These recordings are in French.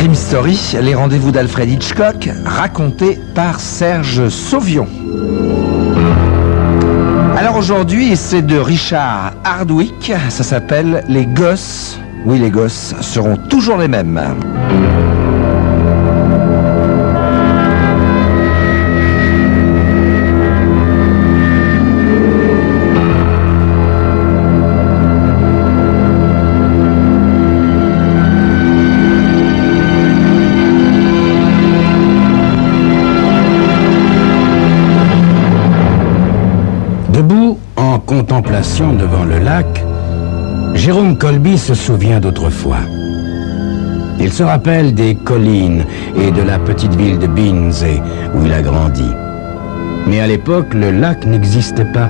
Crime Story, les rendez-vous d'Alfred Hitchcock, racontés par Serge Sauvion. Alors aujourd'hui, c'est de Richard Hardwick, ça s'appelle Les gosses. Oui, les gosses seront toujours les mêmes. Debout, en contemplation devant le lac, Jérôme Colby se souvient d'autrefois. Il se rappelle des collines et de la petite ville de Binzé où il a grandi. Mais à l'époque, le lac n'existait pas.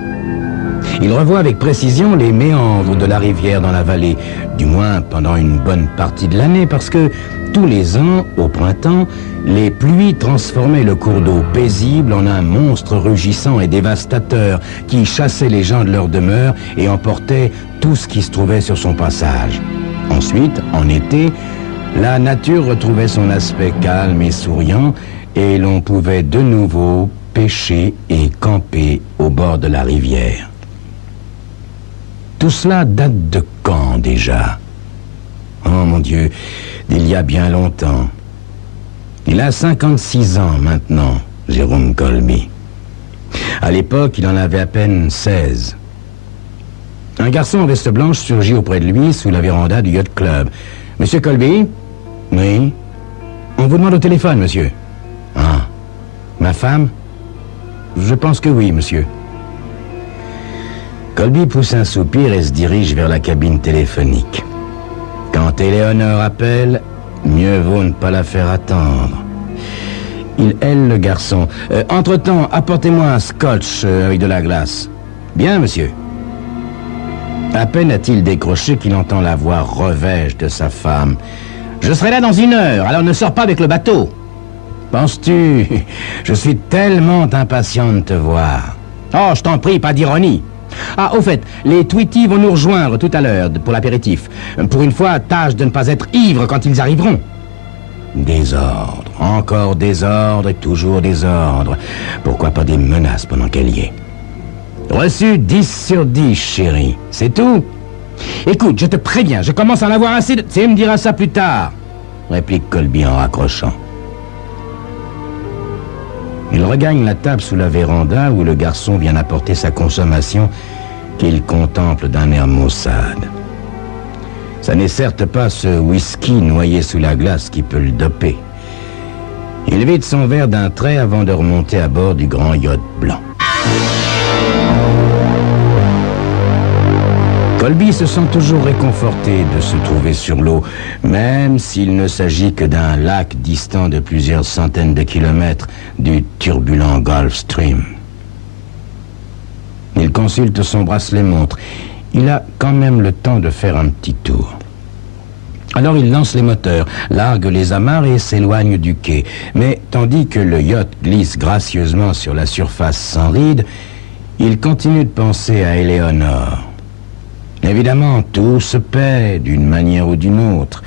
Il revoit avec précision les méandres de la rivière dans la vallée, du moins pendant une bonne partie de l'année, parce que tous les ans, au printemps, les pluies transformaient le cours d'eau paisible en un monstre rugissant et dévastateur qui chassait les gens de leur demeure et emportait tout ce qui se trouvait sur son passage. Ensuite, en été, la nature retrouvait son aspect calme et souriant et l'on pouvait de nouveau pêcher et camper au bord de la rivière. Tout cela date de quand déjà? Oh mon Dieu, d'il y a bien longtemps. Il a 56 ans maintenant, Jérôme Colby. À l'époque, il en avait à peine 16. Un garçon en veste blanche surgit auprès de lui sous la véranda du Yacht Club. « Monsieur Colby ?»« Oui. »« On vous demande au téléphone, monsieur. »« Ah. Ma femme ?»« Je pense que oui, monsieur. » Colby pousse un soupir et se dirige vers la cabine téléphonique. Quand Éléonore appelle, mieux vaut ne pas la faire attendre. Il hèle le garçon. Entre-temps, apportez-moi un scotch avec de la glace. Bien, monsieur. À peine a-t-il décroché qu'il entend la voix revêche de sa femme. Je serai là dans 1 heure, alors ne sors pas avec le bateau. Penses-tu? Je suis tellement impatient de te voir. Oh, je t'en prie, pas d'ironie. Ah, au fait, les Tweety vont nous rejoindre tout à l'heure pour l'apéritif. Pour une fois, tâche de ne pas être ivre quand ils arriveront. Désordre, encore désordre et toujours désordre. Pourquoi pas des menaces pendant qu'elle y est? Reçu 10 sur 10, chérie. C'est tout? Écoute, je te préviens, je commence à en avoir assez de... Tu me diras ça plus tard, réplique Colby en raccrochant. Il regagne la table sous la véranda où le garçon vient apporter sa consommation qu'il contemple d'un air maussade. Ça n'est certes pas ce whisky noyé sous la glace qui peut le doper. Il vide son verre d'un trait avant de remonter à bord du grand yacht blanc. Colby se sent toujours réconforté de se trouver sur l'eau, même s'il ne s'agit que d'un lac distant de plusieurs centaines de kilomètres du turbulent Gulf Stream. Il consulte son bracelet-montre. Il a quand même le temps de faire un petit tour. Alors il lance les moteurs, largue les amarres et s'éloigne du quai. Mais tandis que le yacht glisse gracieusement sur la surface sans ride, il continue de penser à Éléonore. Évidemment, tout se paie d'une manière ou d'une autre.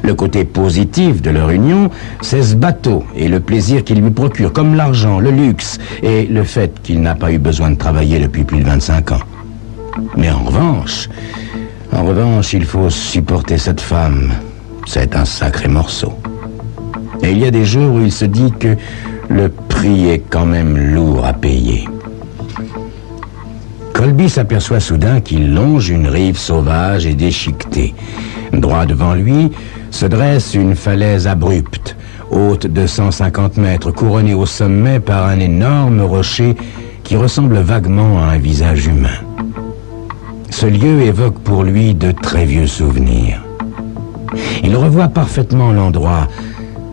Le côté positif de leur union, c'est ce bateau et le plaisir qu'il lui procure, comme l'argent, le luxe et le fait qu'il n'a pas eu besoin de travailler depuis plus de 25 ans. Mais en revanche, il faut supporter cette femme. C'est un sacré morceau. Et il y a des jours où il se dit que le prix est quand même lourd à payer. Colby s'aperçoit soudain qu'il longe une rive sauvage et déchiquetée. Droit devant lui se dresse une falaise abrupte, haute de 150 mètres, couronnée au sommet par un énorme rocher qui ressemble vaguement à un visage humain. Ce lieu évoque pour lui de très vieux souvenirs. Il revoit parfaitement l'endroit.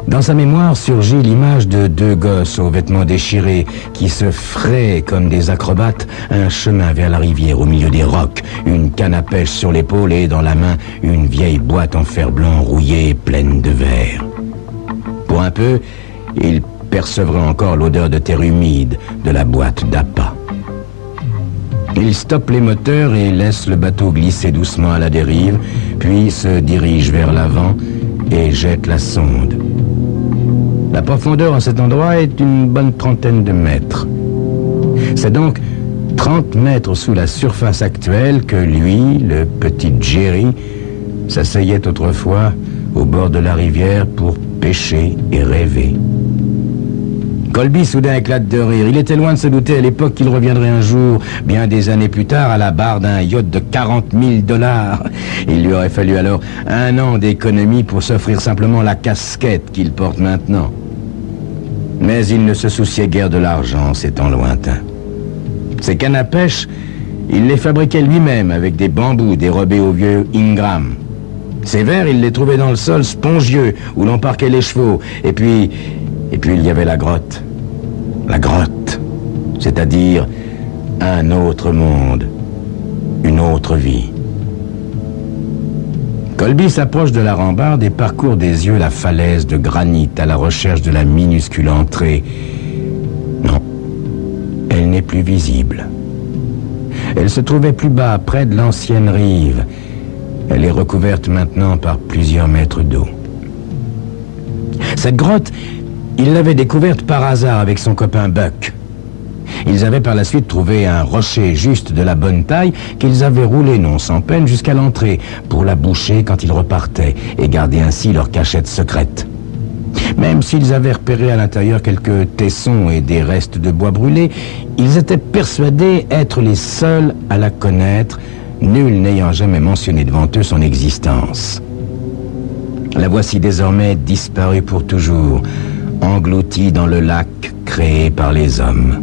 Dans sa mémoire surgit l'image de 2 gosses aux vêtements déchirés qui se fraient comme des acrobates un chemin vers la rivière au milieu des rocs, une canne à pêche sur l'épaule et dans la main une vieille boîte en fer blanc rouillée pleine de verre. Pour un peu, il percevrait encore l'odeur de terre humide de la boîte d'appât. Il stoppe les moteurs et laisse le bateau glisser doucement à la dérive, puis se dirige vers l'avant et jette la sonde. La profondeur à cet endroit est une bonne trentaine de mètres. C'est donc 30 mètres sous la surface actuelle que lui, le petit Jerry, s'asseyait autrefois au bord de la rivière pour pêcher et rêver. Colby soudain éclate de rire. Il était loin de se douter à l'époque qu'il reviendrait un jour, bien des années plus tard, à la barre d'un yacht de 40 000 $. Il lui aurait fallu alors 1 an d'économie pour s'offrir simplement la casquette qu'il porte maintenant. Mais il ne se souciait guère de l'argent en ces temps lointains. Ses cannes à pêche, il les fabriquait lui-même avec des bambous dérobés au vieux Ingram. Ses vers, il les trouvait dans le sol spongieux où l'on parquait les chevaux. Et puis il y avait la grotte. La grotte, c'est-à-dire un autre monde, une autre vie. Colby s'approche de la rambarde et parcourt des yeux la falaise de granit à la recherche de la minuscule entrée. Non, elle n'est plus visible. Elle se trouvait plus bas, près de l'ancienne rive. Elle est recouverte maintenant par plusieurs mètres d'eau. Cette grotte, il l'avait découverte par hasard avec son copain Buck. Ils avaient par la suite trouvé un rocher juste de la bonne taille qu'ils avaient roulé non sans peine jusqu'à l'entrée pour la boucher quand ils repartaient et garder ainsi leur cachette secrète. Même s'ils avaient repéré à l'intérieur quelques tessons et des restes de bois brûlés, ils étaient persuadés être les seuls à la connaître, nul n'ayant jamais mentionné devant eux son existence. La voici désormais disparue pour toujours, engloutie dans le lac créé par les hommes.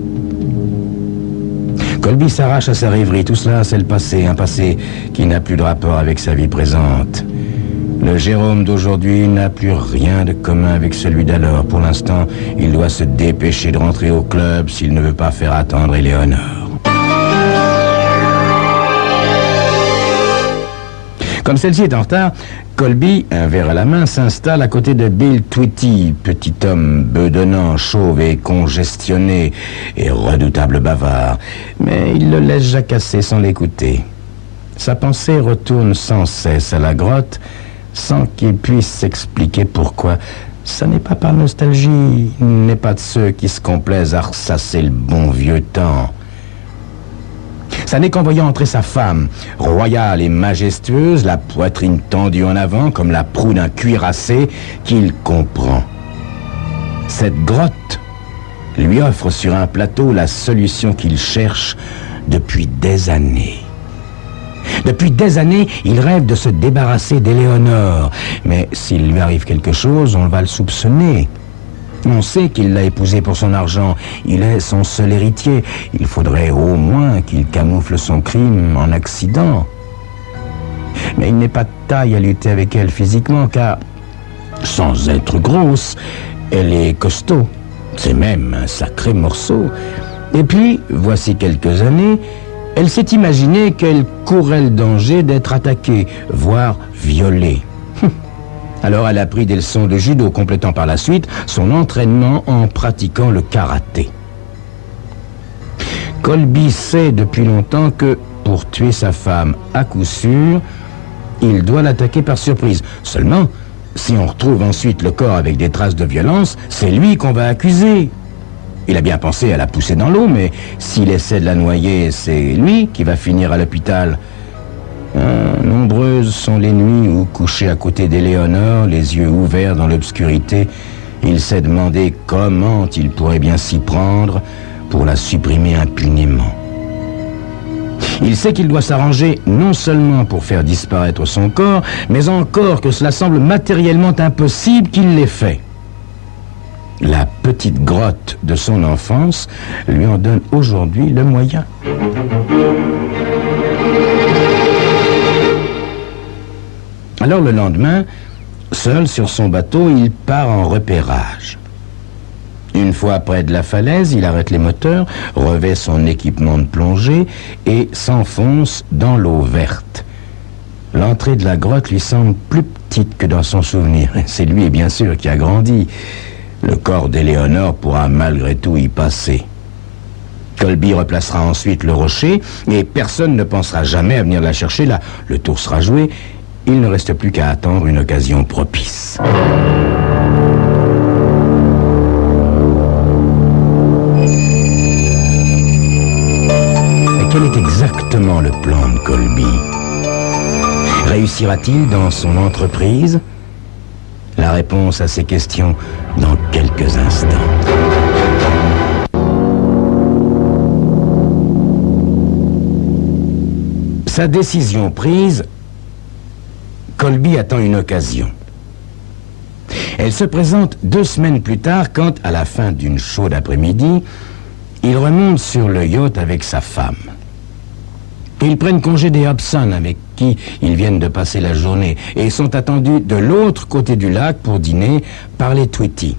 Colby s'arrache à sa rêverie. Tout cela, c'est le passé, un passé qui n'a plus de rapport avec sa vie présente. Le Jérôme d'aujourd'hui n'a plus rien de commun avec celui d'alors. Pour l'instant, il doit se dépêcher de rentrer au club s'il ne veut pas faire attendre Éléonore. Comme celle-ci est en retard, Colby, un verre à la main, s'installe à côté de Bill Tweety, petit homme bedonnant, chauve et congestionné, et redoutable bavard. Mais il le laisse jacasser sans l'écouter. Sa pensée retourne sans cesse à la grotte, sans qu'il puisse s'expliquer pourquoi. Ça n'est pas par nostalgie, n'est pas de ceux qui se complaisent à ressasser le bon vieux temps. Ça n'est qu'en voyant entrer sa femme, royale et majestueuse, la poitrine tendue en avant comme la proue d'un cuirassé, qu'il comprend. Cette grotte lui offre sur un plateau la solution qu'il cherche depuis des années. Depuis des années, il rêve de se débarrasser d'Éléonore, mais s'il lui arrive quelque chose, on va le soupçonner. On sait qu'il l'a épousée pour son argent. Il est son seul héritier. Il faudrait au moins qu'il camoufle son crime en accident. Mais il n'est pas de taille à lutter avec elle physiquement, car, sans être grosse, elle est costaud. C'est même un sacré morceau. Et puis, voici quelques années, elle s'est imaginée qu'elle courait le danger d'être attaquée, voire violée. Alors elle a pris des leçons de judo, complétant par la suite son entraînement en pratiquant le karaté. Colby sait depuis longtemps que, pour tuer sa femme à coup sûr, il doit l'attaquer par surprise. Seulement, si on retrouve ensuite le corps avec des traces de violence, c'est lui qu'on va accuser. Il a bien pensé à la pousser dans l'eau, mais s'il essaie de la noyer, c'est lui qui va finir à l'hôpital. Nombreuses sont les nuits où, couché à côté d'Éléonore, les yeux ouverts dans l'obscurité, il s'est demandé comment il pourrait bien s'y prendre pour la supprimer impunément. Il sait qu'il doit s'arranger non seulement pour faire disparaître son corps, mais encore que cela semble matériellement impossible qu'il l'ait fait. La petite grotte de son enfance lui en donne aujourd'hui le moyen. Alors le lendemain, seul sur son bateau, il part en repérage. Une fois près de la falaise, il arrête les moteurs, revêt son équipement de plongée et s'enfonce dans l'eau verte. L'entrée de la grotte lui semble plus petite que dans son souvenir. C'est lui, bien sûr, qui a grandi. Le corps d'Éléonore pourra malgré tout y passer. Colby replacera ensuite le rocher et personne ne pensera jamais à venir la chercher là. Le tour sera joué il ne reste plus qu'à attendre une occasion propice. Mais quel est exactement le plan de Colby? Réussira-t-il dans son entreprise? La réponse à ces questions dans quelques instants. Sa décision prise, Colby attend une occasion. Elle se présente 2 semaines plus tard quand, à la fin d'une chaude après-midi, il remonte sur le yacht avec sa femme. Ils prennent congé des Hobson avec qui ils viennent de passer la journée et sont attendus de l'autre côté du lac pour dîner par les Tweety.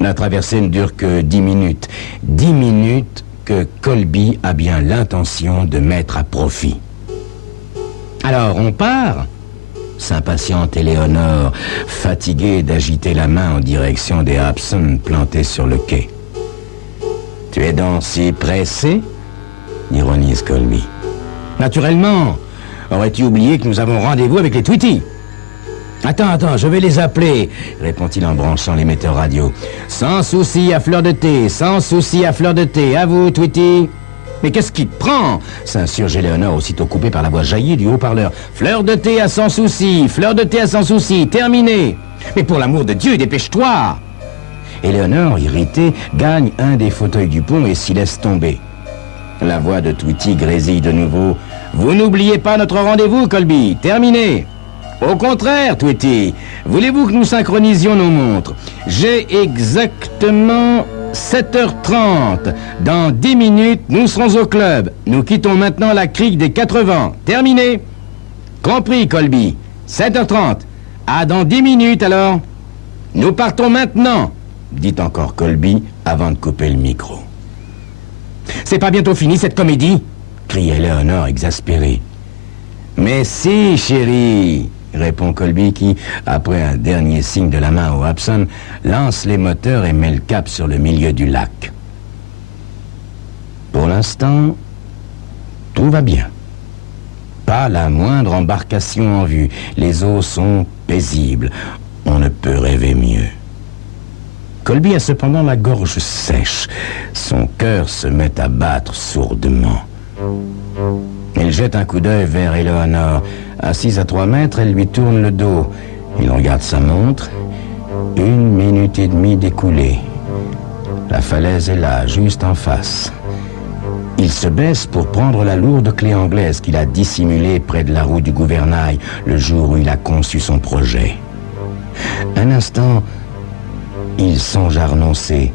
La traversée ne dure que 10 minutes. 10 minutes que Colby a bien l'intention de mettre à profit. Alors, on part? S'impatiente Éléonore, fatiguée d'agiter la main en direction des Hobson plantés sur le quai. « Tu es donc si pressé ?» ironise Colby. « Naturellement. Aurais-tu oublié que nous avons rendez-vous avec les Tweety? »« Attends, je vais les appeler, » répond-il en branchant l'émetteur radio. « Sans souci à fleur de thé, sans souci à fleur de thé. À vous, Tweety. »« Mais qu'est-ce qui te prend ?» s'insurge Éléonore, aussitôt coupée par la voix jaillie du haut-parleur. « Fleur de thé à sans souci, fleur de thé à sans souci, terminé. Mais pour l'amour de Dieu, dépêche-toi !» Éléonore, irritée, gagne un des fauteuils du pont et s'y laisse tomber. La voix de Tweety grésille de nouveau. « Vous n'oubliez pas notre rendez-vous, Colby. Terminé. » « Au contraire, Tweety. Voulez-vous que nous synchronisions nos montres? J'ai exactement 7h30. Dans 10 minutes, nous serons au club. Nous quittons maintenant la crique des 80. Terminé. Compris, Colby. 7h30. Ah, dans 10 minutes, alors. Nous partons maintenant, dit encore Colby avant de couper le micro. C'est pas bientôt fini, cette comédie? Criait Éléonore exaspérée. Mais si, chérie, répond Colby qui, après un dernier signe de la main au Hobson, lance les moteurs et met le cap sur le milieu du lac. Pour l'instant, tout va bien. Pas la moindre embarcation en vue. Les eaux sont paisibles. On ne peut rêver mieux. Colby a cependant la gorge sèche. Son cœur se met à battre sourdement. Il jette un coup d'œil vers Éléonore. Assise à 3 mètres, elle lui tourne le dos. Il regarde sa montre. 1 minute et demie d'écoulée. La falaise est là, juste en face. Il se baisse pour prendre la lourde clé anglaise qu'il a dissimulée près de la roue du gouvernail le jour où il a conçu son projet. Un instant, il songe à renoncer.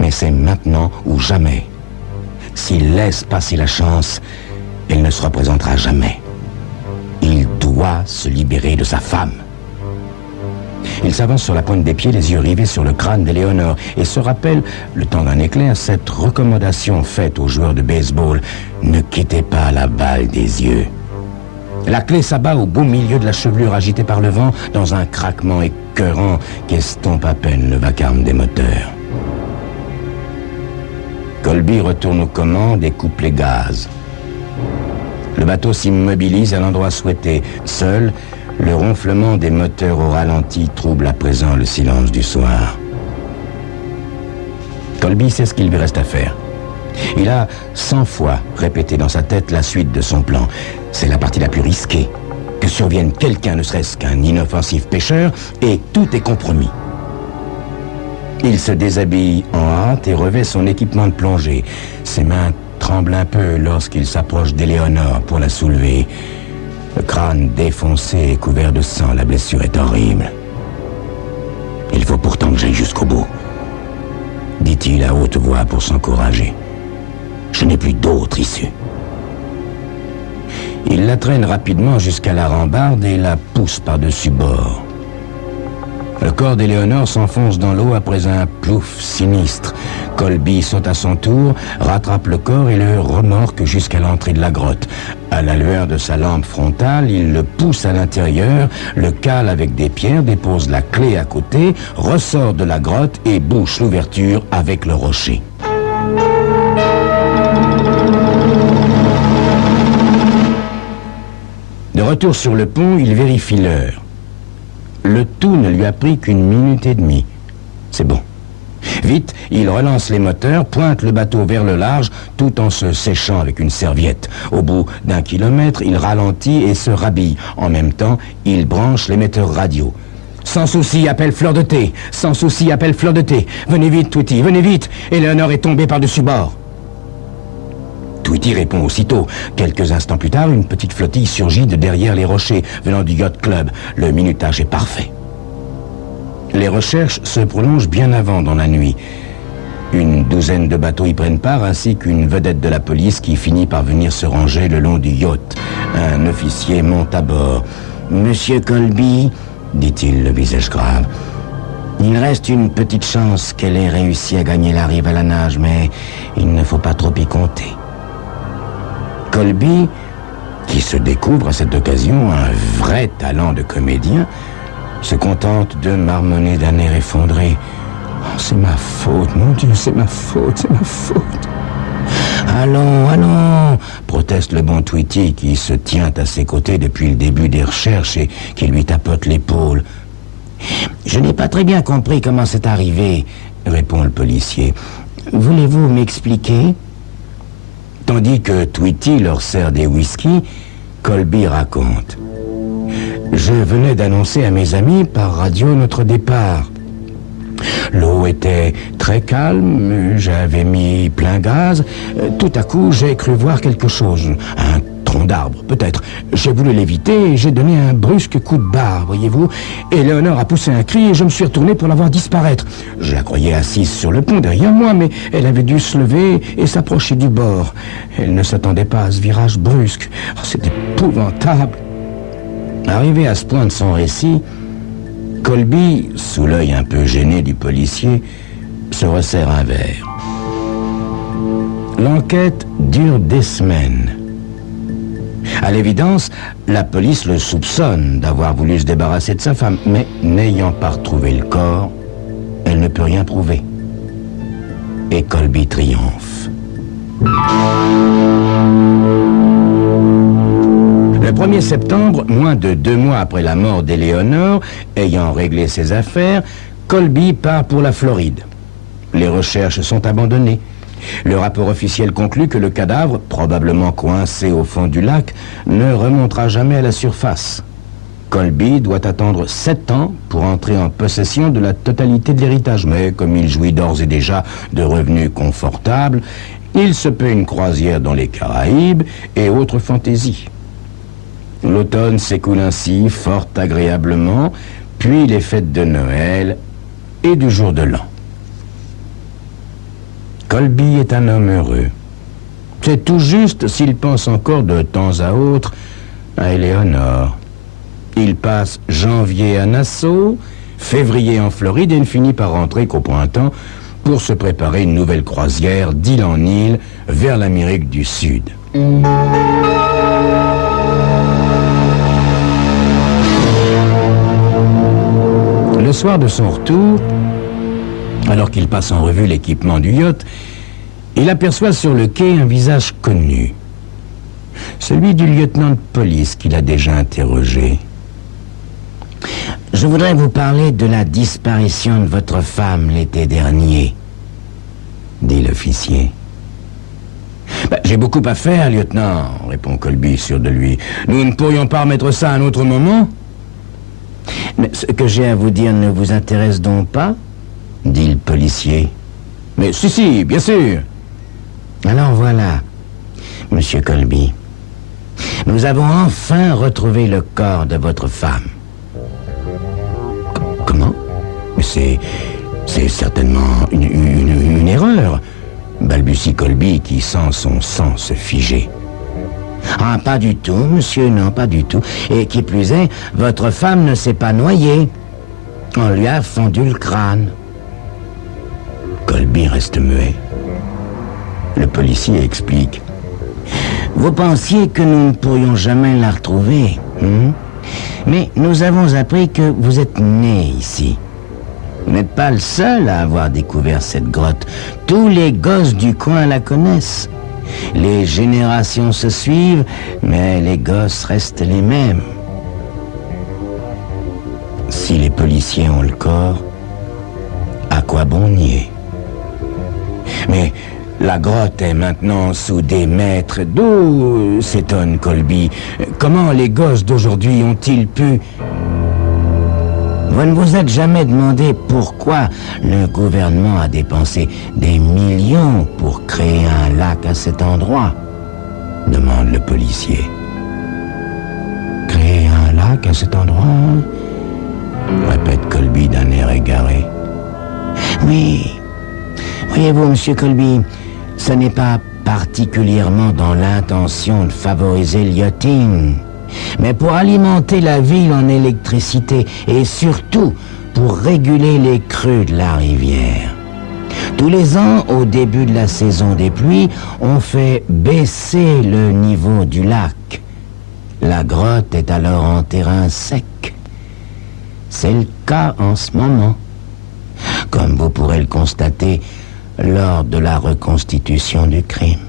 Mais c'est maintenant ou jamais. S'il laisse passer la chance, elle ne se représentera jamais. Il doit se libérer de sa femme. Il s'avance sur la pointe des pieds, les yeux rivés sur le crâne d'Éléonore, et se rappelle, le temps d'un éclair, cette recommandation faite aux joueurs de baseball. Ne quittez pas la balle des yeux. La clé s'abat au beau milieu de la chevelure agitée par le vent, dans un craquement écœurant qui estompe à peine le vacarme des moteurs. Colby retourne aux commandes et coupe les gaz. Le bateau s'immobilise à l'endroit souhaité. Seul, le ronflement des moteurs au ralenti trouble à présent le silence du soir. Colby sait ce qu'il lui reste à faire. Il a 100 fois répété dans sa tête la suite de son plan. C'est la partie la plus risquée. Que survienne quelqu'un, ne serait-ce qu'un inoffensif pêcheur, et tout est compromis. Il se déshabille en hâte et revêt son équipement de plongée. Ses mains tremblent un peu lorsqu'il s'approche d'Éléonore pour la soulever. Le crâne défoncé et couvert de sang, la blessure est horrible. « Il faut pourtant que j'aille jusqu'au bout, » dit-il à haute voix pour s'encourager. « Je n'ai plus d'autre issue. » Il la traîne rapidement jusqu'à la rambarde et la pousse par-dessus bord. Le corps d'Éléonore s'enfonce dans l'eau après un plouf sinistre. Colby saute à son tour, rattrape le corps et le remorque jusqu'à l'entrée de la grotte. À la lueur de sa lampe frontale, il le pousse à l'intérieur, le cale avec des pierres, dépose la clé à côté, ressort de la grotte et bouche l'ouverture avec le rocher. De retour sur le pont, il vérifie l'heure. Le tout ne lui a pris qu'une minute et demie. C'est bon. Vite, il relance les moteurs, pointe le bateau vers le large, tout en se séchant avec une serviette. Au bout d'1 kilomètre, il ralentit et se rhabille. En même temps, il branche l'émetteur radio. Sans souci, appelle Fleur de Thé. Sans souci, appelle Fleur de Thé. Venez vite, Tweety, venez vite. Eleanor est tombée par-dessus bord. Tweety répond aussitôt. Quelques instants plus tard, une petite flottille surgit de derrière les rochers, venant du Yacht Club. Le minutage est parfait. Les recherches se prolongent bien avant dans la nuit. Une douzaine de bateaux y prennent part, ainsi qu'une vedette de la police qui finit par venir se ranger le long du yacht. Un officier monte à bord. « Monsieur Colby, dit-il, le visage grave, il reste une petite chance qu'elle ait réussi à gagner la rive à la nage, mais il ne faut pas trop y compter. » Colby, qui se découvre à cette occasion un vrai talent de comédien, se contente de marmonner d'un air effondré. « C'est ma faute, mon Dieu, c'est ma faute, c'est ma faute. »« Allons, allons !» proteste le bon Tweety qui se tient à ses côtés depuis le début des recherches et qui lui tapote l'épaule. « Je n'ai pas très bien compris comment c'est arrivé, » répond le policier. « Voulez-vous m'expliquer ?» Tandis que Tweety leur sert des whisky, Colby raconte. Je venais d'annoncer à mes amis par radio notre départ. L'eau était très calme, j'avais mis plein gaz. Tout à coup, j'ai cru voir quelque chose. Un tronc d'arbre, peut-être. J'ai voulu l'éviter et j'ai donné un brusque coup de barre, voyez-vous. Eleanor a poussé un cri et je me suis retourné pour la voir disparaître. Je la croyais assise sur le pont derrière moi, mais elle avait dû se lever et s'approcher du bord. Elle ne s'attendait pas à ce virage brusque. Oh, c'est épouvantable. Arrivé à ce point de son récit, Colby, sous l'œil un peu gêné du policier, se resserre un verre. L'enquête dure des semaines. À l'évidence, la police le soupçonne d'avoir voulu se débarrasser de sa femme, mais n'ayant pas retrouvé le corps, elle ne peut rien prouver. Et Colby triomphe. Le 1er septembre, moins de 2 mois après la mort d'Eleanor, ayant réglé ses affaires, Colby part pour la Floride. Les recherches sont abandonnées. Le rapport officiel conclut que le cadavre, probablement coincé au fond du lac, ne remontera jamais à la surface. Colby doit attendre 7 ans pour entrer en possession de la totalité de l'héritage, mais comme il jouit d'ores et déjà de revenus confortables, il se paie une croisière dans les Caraïbes et autres fantaisies. L'automne s'écoule ainsi fort agréablement, puis les fêtes de Noël et du jour de l'an. Colby est un homme heureux. C'est tout juste s'il pense encore de temps à autre à Eleanor. Il passe janvier à Nassau, février en Floride et ne finit par rentrer qu'au printemps pour se préparer une nouvelle croisière d'île en île vers l'Amérique du Sud. Le soir de son retour, alors qu'il passe en revue l'équipement du yacht, il aperçoit sur le quai un visage connu. Celui du lieutenant de police qu'il a déjà interrogé. « Je voudrais vous parler de la disparition de votre femme l'été dernier, » dit l'officier. « J'ai beaucoup à faire, lieutenant, » répond Colby, sûr de lui. « Nous ne pourrions pas remettre ça à un autre moment ?»« Mais ce que j'ai à vous dire ne vous intéresse donc pas ?» dit le policier. « Mais si, bien sûr. » Alors voilà, monsieur Colby. Nous avons enfin retrouvé le corps de votre femme. Comment? C'est certainement une erreur, balbutie Colby qui sent son sang se figer. Ah, pas du tout, monsieur, non, pas du tout. Et qui plus est, votre femme ne s'est pas noyée. On lui a fendu le crâne. Colby reste muet. Le policier explique. Vous pensiez que nous ne pourrions jamais la retrouver, mais nous avons appris que vous êtes né ici. Vous n'êtes pas le seul à avoir découvert cette grotte. Tous les gosses du coin la connaissent. Les générations se suivent, mais les gosses restent les mêmes. Si les policiers ont le corps, à quoi bon nier? Mais la grotte est maintenant sous des maîtres d'eau, s'étonne Colby. Comment les gosses d'aujourd'hui ont-ils pu... Vous ne vous êtes jamais demandé pourquoi le gouvernement a dépensé des millions pour créer un lac à cet endroit? Demande le policier. Créer un lac à cet endroit? Répète Colby d'un air égaré. Oui, voyez-vous, monsieur Colby, ce n'est pas particulièrement dans l'intention de favoriser le yachting, mais pour alimenter la ville en électricité et surtout pour réguler les crues de la rivière. Tous les ans, au début de la saison des pluies, on fait baisser le niveau du lac. La grotte est alors en terrain sec. C'est le cas en ce moment, comme vous pourrez le constater lors de la reconstitution du crime.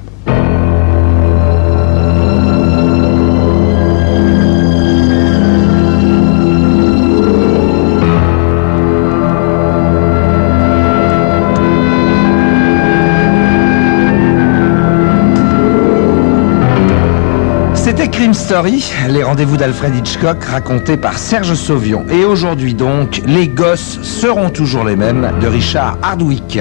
C'était Crime Story, les rendez-vous d'Alfred Hitchcock racontés par Serge Sauvion. Et aujourd'hui donc, les gosses seront toujours les mêmes de Richard Hardwick.